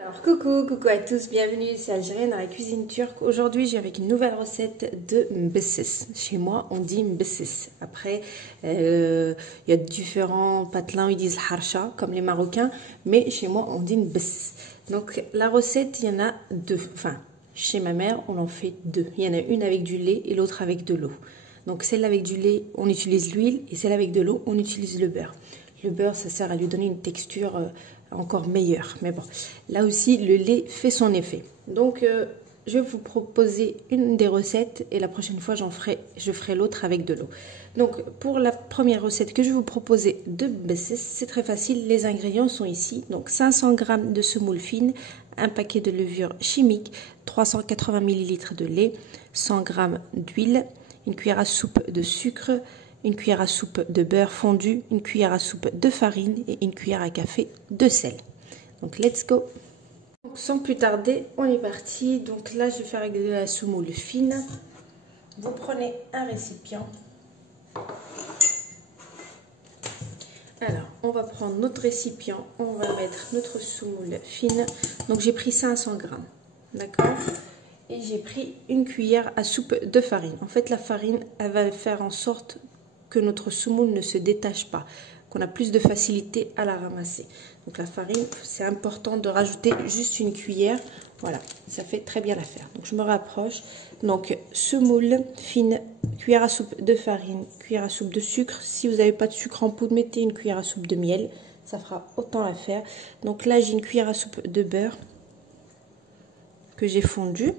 Alors coucou à tous, bienvenue, c'est Algérienne dans la cuisine turque. Aujourd'hui je viens avec une nouvelle recette de mbessis. Chez moi on dit mbessis. Après il y a différents patelins, ils disent harsha comme les Marocains, mais chez moi on dit mbessis. Donc la recette il y en a deux, enfin chez ma mère on en fait deux. Il y en a une avec du lait et l'autre avec de l'eau. Donc celle avec du lait on utilise l'huile et celle avec de l'eau on utilise le beurre. Le beurre ça sert à lui donner une texture encore meilleur, mais bon, là aussi le lait fait son effet. Donc je vais vous proposer une des recettes et la prochaine fois je ferai l'autre avec de l'eau. Donc pour la première recette que je vais vous proposer de mbessis, c'est très facile, les ingrédients sont ici. Donc 500 g de semoule fine, un paquet de levure chimique, 380 ml de lait, 100 g d'huile, une cuillère à soupe de sucre, une cuillère à soupe de beurre fondu, une cuillère à soupe de farine et une cuillère à café de sel. Donc let's go. Donc, sans plus tarder, on est parti. Donc là, je vais faire avec de la semoule fine. Vous prenez un récipient. Alors, on va prendre notre récipient, on va mettre notre semoule fine. Donc j'ai pris 500 g, d'accord? Et j'ai pris une cuillère à soupe de farine. En fait, la farine, elle va faire en sorte que notre semoule ne se détache pas, qu'on a plus de facilité à la ramasser. Donc la farine, c'est important de rajouter juste une cuillère. Voilà, ça fait très bien l'affaire. Donc je me rapproche. Donc semoule fine, cuillère à soupe de farine, cuillère à soupe de sucre. Si vous n'avez pas de sucre en poudre, mettez une cuillère à soupe de miel. Ça fera autant l'affaire. Donc là, j'ai une cuillère à soupe de beurre que j'ai fondu.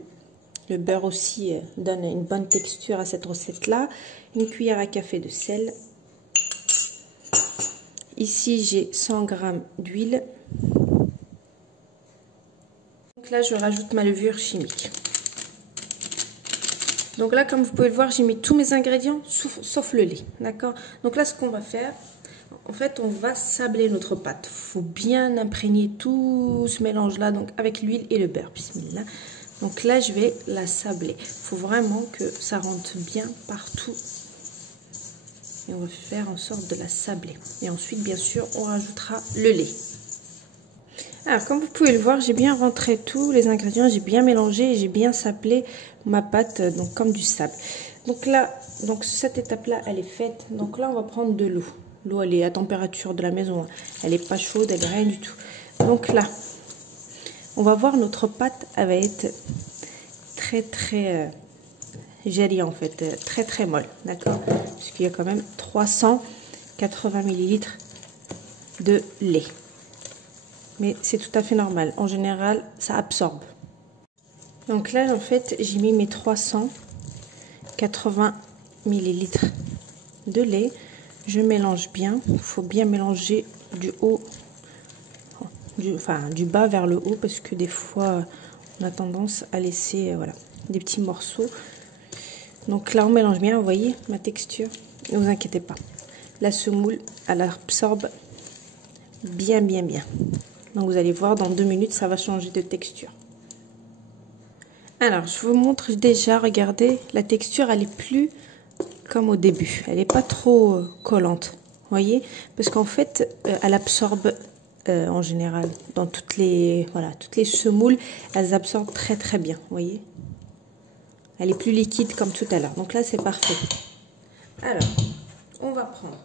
Le beurre aussi donne une bonne texture à cette recette-là. Une cuillère à café de sel. Ici, j'ai 100 g d'huile. Donc là, je rajoute ma levure chimique. Donc là, comme vous pouvez le voir, j'ai mis tous mes ingrédients sauf le lait. D'accord? Donc là, ce qu'on va faire, en fait, on va sabler notre pâte. Il faut bien imprégner tout ce mélange-là, donc avec l'huile et le beurre. Bismillah. Donc là, je vais la sabler. Il faut vraiment que ça rentre bien partout. Et on va faire en sorte de la sabler. Et ensuite, bien sûr, on rajoutera le lait. Alors, comme vous pouvez le voir, j'ai bien rentré tous les ingrédients. J'ai bien mélangé et j'ai bien sablé ma pâte, donc comme du sable. Donc là, cette étape-là, elle est faite. Donc là, on va prendre de l'eau. L'eau, elle est à température de la maison. Elle n'est pas chaude, elle n'est rien du tout. Donc là, on va voir notre pâte, elle va être très gelée en fait, très molle, d'accord? Parce qu'il y a quand même 380 ml de lait. Mais c'est tout à fait normal. En général, ça absorbe. Donc là, en fait, j'ai mis mes 380 ml de lait. Je mélange bien. Il faut bien mélanger du haut, du bas vers le haut, parce que des fois, on a tendance à laisser voilà, des petits morceaux. Donc là, on mélange bien, vous voyez ma texture. Ne vous inquiétez pas. La semoule, elle absorbe bien. Donc vous allez voir, dans 2 minutes, ça va changer de texture. Alors, je vous montre déjà, regardez, la texture, elle est plus comme au début. Elle n'est pas trop collante, vous voyez? Parce qu'en fait, elle absorbe en général dans toutes les semoules, elles absorbent très bien, vous voyez? Elle est plus liquide comme tout à l'heure. Donc là, c'est parfait. Alors, on va prendre.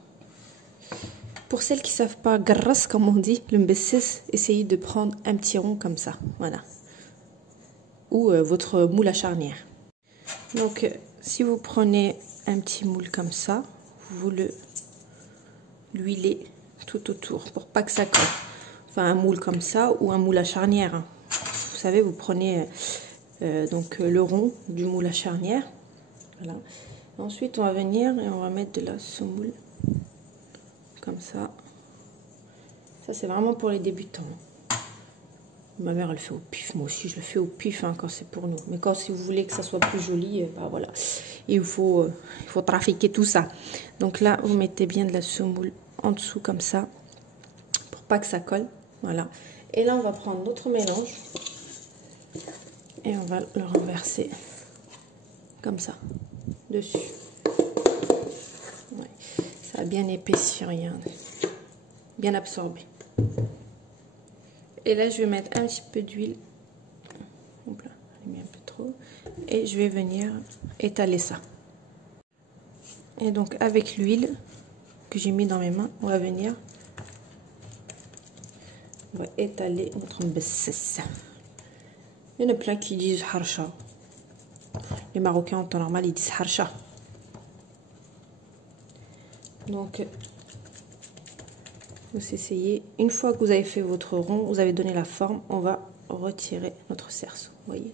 Pour celles qui ne savent pas garras, comme on dit, le mbessis, essayez de prendre un petit rond comme ça. Voilà. Ou votre moule à charnière. Donc, si vous prenez un petit moule comme ça, vous l'huilez tout autour pour pas que ça colle. Enfin, un moule comme ça ou un moule à charnière. Hein. Vous savez, vous prenez... donc le rond du moule à charnière. Voilà. Ensuite, on va venir et on va mettre de la semoule comme ça. Ça, c'est vraiment pour les débutants. Ma mère, elle le fait au pif. Moi aussi, je le fais au pif hein, quand c'est pour nous. Mais quand si vous voulez que ça soit plus joli, bah voilà. Et il faut trafiquer tout ça. Donc là, vous mettez bien de la semoule en dessous comme ça pour pas que ça colle. Voilà. Et là, on va prendre notre mélange. Et on va le renverser comme ça, dessus. Ouais. Ça a bien épaissi, rien. Bien absorbé. Et là, je vais mettre un petit peu d'huile. Hop là, j'ai mis un peu trop. Et je vais venir étaler ça. Et donc, avec l'huile que j'ai mis dans mes mains, on va venir... On va étaler notre mbesses. Il y en a plein qui disent harsha. Les Marocains en temps normal, ils disent harsha. Donc, vous essayez. Une fois que vous avez fait votre rond, vous avez donné la forme, on va retirer notre cerceau. Vous voyez,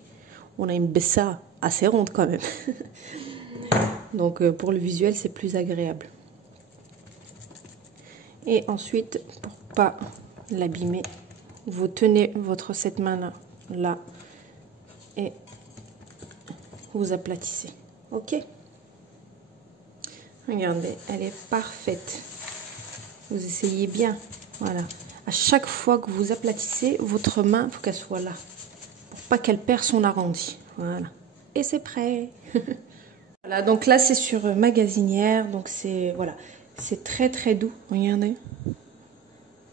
on a une bessa assez ronde quand même. Donc, pour le visuel, c'est plus agréable. Et ensuite, pour pas l'abîmer, vous tenez cette main là et vous aplatissez. Ok, regardez, elle est parfaite. Vous essayez bien. Voilà, à chaque fois que vous aplatissez votre main, il faut qu'elle soit là pour pas qu'elle perde son arrondi. Voilà, et c'est prêt. Voilà, donc là c'est sur magasinière, donc c'est voilà, c'est très doux. Regardez.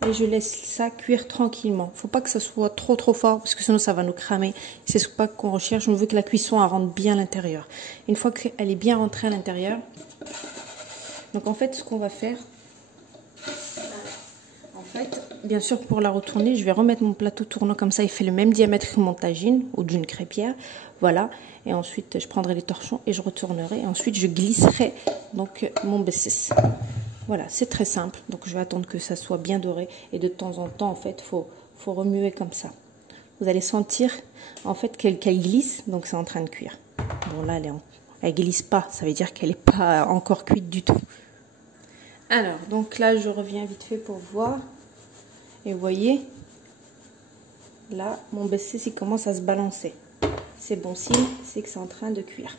Et je laisse ça cuire tranquillement. Faut pas que ça soit trop fort parce que sinon ça va nous cramer. C'est ce qu'on recherche. On veut que la cuisson elle rentre bien à l'intérieur. Une fois qu'elle est bien rentrée à l'intérieur, donc en fait ce qu'on va faire, en fait, bien sûr pour la retourner, je vais remettre mon plateau tournant comme ça. Il fait le même diamètre que mon tagine ou d'une crêpière. Voilà. Et ensuite je prendrai les torchons et je retournerai. Et ensuite je glisserai donc mon mbesses. Voilà, c'est très simple. Donc, je vais attendre que ça soit bien doré. Et de temps en temps, en fait, faut remuer comme ça. Vous allez sentir, en fait, qu'elle glisse. Donc, c'est en train de cuire. Bon, là, elle glisse pas. Ça veut dire qu'elle n'est pas encore cuite du tout. Alors, donc là, je reviens vite fait pour voir. Et vous voyez, là, mon mbesses, il commence à se balancer. C'est bon signe, c'est que c'est en train de cuire.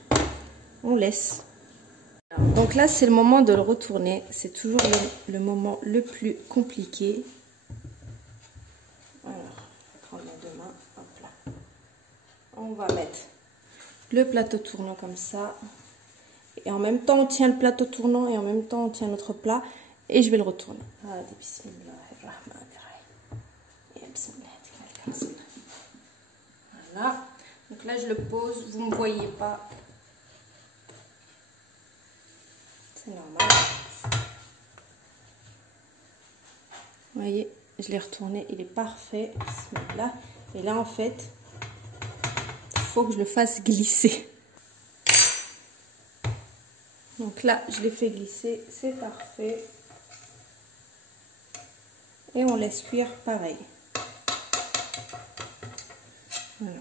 On laisse. Donc là, c'est le moment de le retourner. C'est toujours le moment le plus compliqué. Alors, prendre mes deux mains. Hop là. On va mettre le plateau tournant comme ça. Et en même temps, on tient le plateau tournant et en même temps, on tient notre plat. Et je vais le retourner. Voilà. Donc là, je le pose. Vous ne me voyez pas. C'est normal. Vous voyez, je l'ai retourné, il est parfait. Là. Et là, en fait, il faut que je le fasse glisser. Donc là, je l'ai fait glisser, c'est parfait. Et on laisse cuire pareil. Voilà.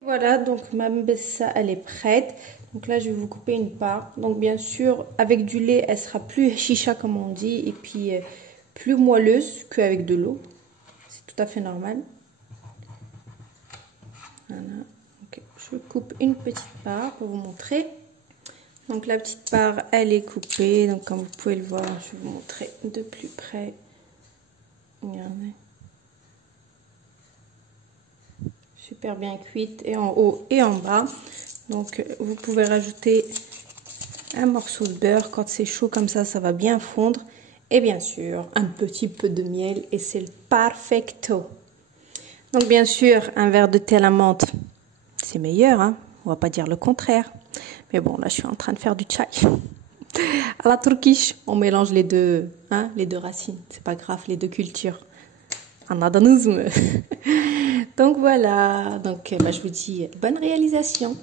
Voilà, donc ma mbessa, elle est prête. Donc là, je vais vous couper une part. Donc bien sûr, avec du lait, elle sera plus chicha comme on dit. Et puis plus moelleuse qu'avec de l'eau. C'est tout à fait normal. Voilà. Okay. Je coupe une petite part pour vous montrer. Donc la petite part, elle est coupée. Donc comme vous pouvez le voir, je vais vous montrer de plus près. Regardez. Super bien cuite et en haut et en bas. Donc vous pouvez rajouter un morceau de beurre. Quand c'est chaud comme ça, ça va bien fondre. Et bien sûr, un petit peu de miel et c'est le perfecto. Donc bien sûr, un verre de thé à la menthe, c'est meilleur, hein, on va pas dire le contraire. Mais bon, là je suis en train de faire du chai. À la turkish, on mélange les deux, hein, les deux racines. C'est pas grave, les deux cultures. Anadanouzm. Donc voilà, donc je vous dis bonne réalisation.